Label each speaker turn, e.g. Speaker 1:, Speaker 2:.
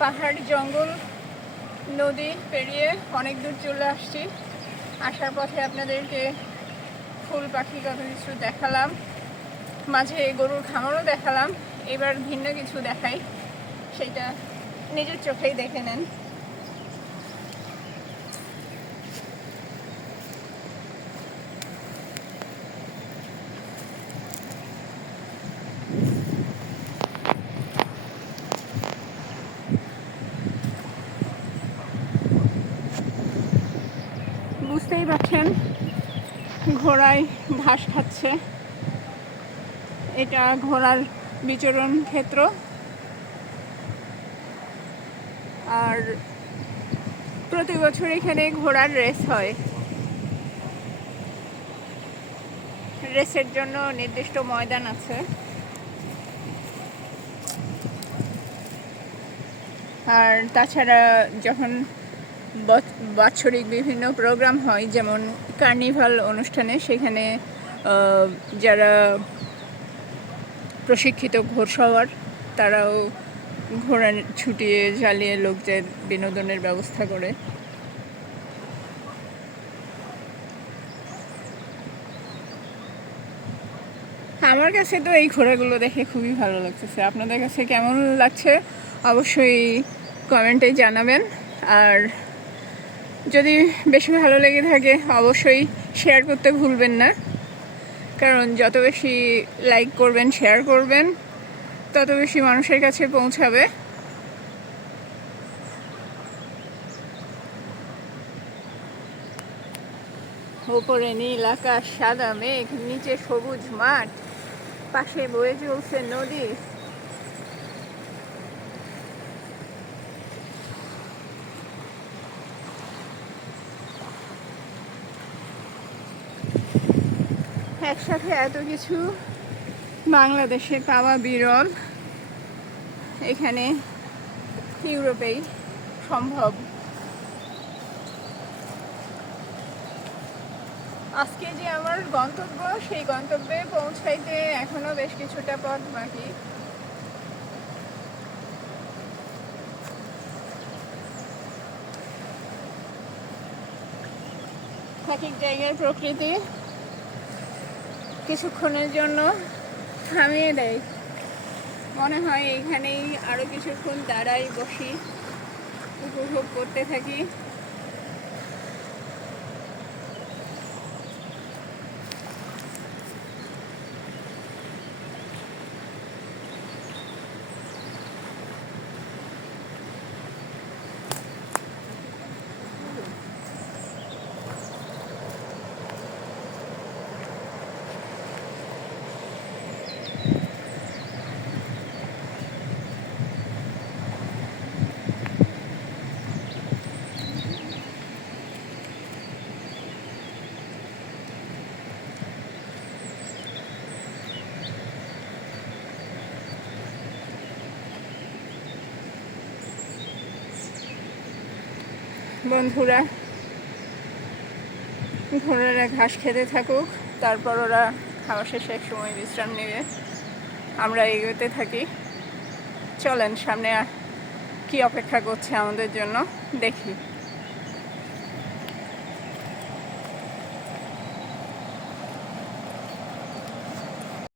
Speaker 1: পাহাড় জঙ্গল, নদী পেরিয়ে অনেক দূর চলে আসছি। আসার পথে আপনাদেরকে ফুল পাখি কত কিছু দেখালাম, মাঝে গরুর খামারও দেখালাম, এবার ভিন্ন কিছু দেখাই, সেটা নিজের চোখেই দেখে নেন। পারছেন ঘোড়ায় ঘাস খাচ্ছে। এটা ঘোড়ার বিচরণ ক্ষেত্র। আর প্রতি বছর এখানে ঘোড়ার রেস হয়। রেসের জন্য নির্দিষ্ট ময়দান আছে। আর তাছাড়া যখন বাৎসরিক বিভিন্ন প্রোগ্রাম হয়, যেমন কার্নিভাল অনুষ্ঠানে। সেখানে যারা প্রশিক্ষিত ঘোড়সওয়ার, তারাও ঘোড়া ছুটিয়ে জ্বালিয়ে লোকদের বিনোদনের ব্যবস্থা করে। আমার কাছে তো এই ঘোড়াগুলো দেখে খুবই ভালো লাগতেছে। আপনাদের কাছে কেমন লাগছে? অবশ্যই কমেন্টে জানাবেন। আর যদি বেশি ভালো লেগে থাকে, অবশ্যই শেয়ার করতে ভুলবেন না। কারণ যত বেশি লাইক করবেন শেয়ার করবেন, তত বেশি মানুষের কাছে পৌঁছাবে। ওপরে নীল আকাশ, সাদা মেঘ, নিচে সবুজ মাঠ, পাশে বয়ে চলছে নদী। একসাথে এত কিছু বাংলাদেশে পাওয়া বিরল। এখানে ইউরোপেই সম্ভব। আজকে যে আমার গন্তব্য, সেই গন্তব্যে পৌঁছাইতে এখনও বেশ কিছুটা পথ বাকি। এক জায়গার প্রকৃতি। কিছুক্ষণের জন্য থামিয়ে দেয়। মনে হয় এখানেই আরও কিছুক্ষণ দাঁড়াই, বসি, উপভোগ করতে থাকি। বন্ধুরা ঘোড়ারা ঘাস খেতে থাকুক, তারপর ওরা খাওয়া শেষে এক সময় বিশ্রাম নেবে। আমরা এগোতে থাকি। চলেন সামনে আর কি অপেক্ষা করছে আমাদের জন্য, দেখি।